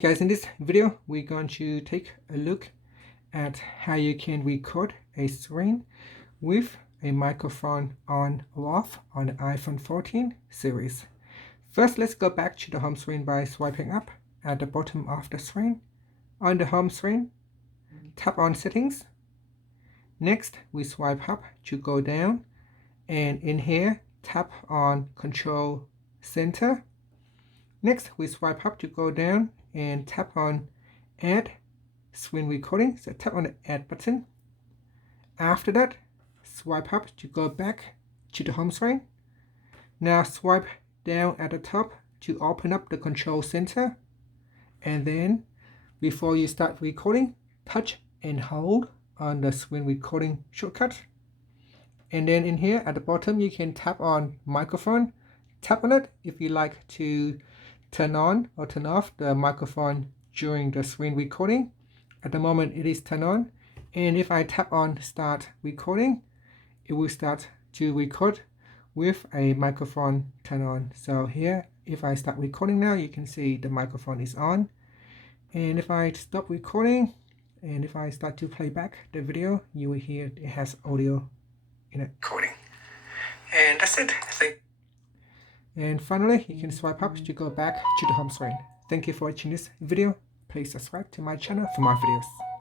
Guys, in this video we're going to take a look at how you can record a screen with a microphone on or off on the iPhone 14 series. First, let's go back to the home screen by swiping up at the bottom of the screen. On the home screen, tap on Settings. Next, we swipe up to go down, and in here tap on Control Center. Next, we swipe up to go down and tap on Add Screen Recording. So tap on the Add button. After that, swipe up to go back to the home screen. Now swipe down at the top to open up the Control Center. And then, before you start recording, touch and hold on the screen recording shortcut. And then in here at the bottom, you can tap on Microphone. Tap on it if you like to turn on or turn off the microphone during the screen recording. At the moment it is turned on, and if I tap on Start Recording, it will start to record with a microphone turned on. So here, if I start recording now, you can see the microphone is on, and if I stop recording and if I start to play back the video, you will hear it has audio in it. Recording. And that's it. And finally, you can swipe up to go back to the home screen. Thank you for watching this video. Please subscribe to my channel for more videos.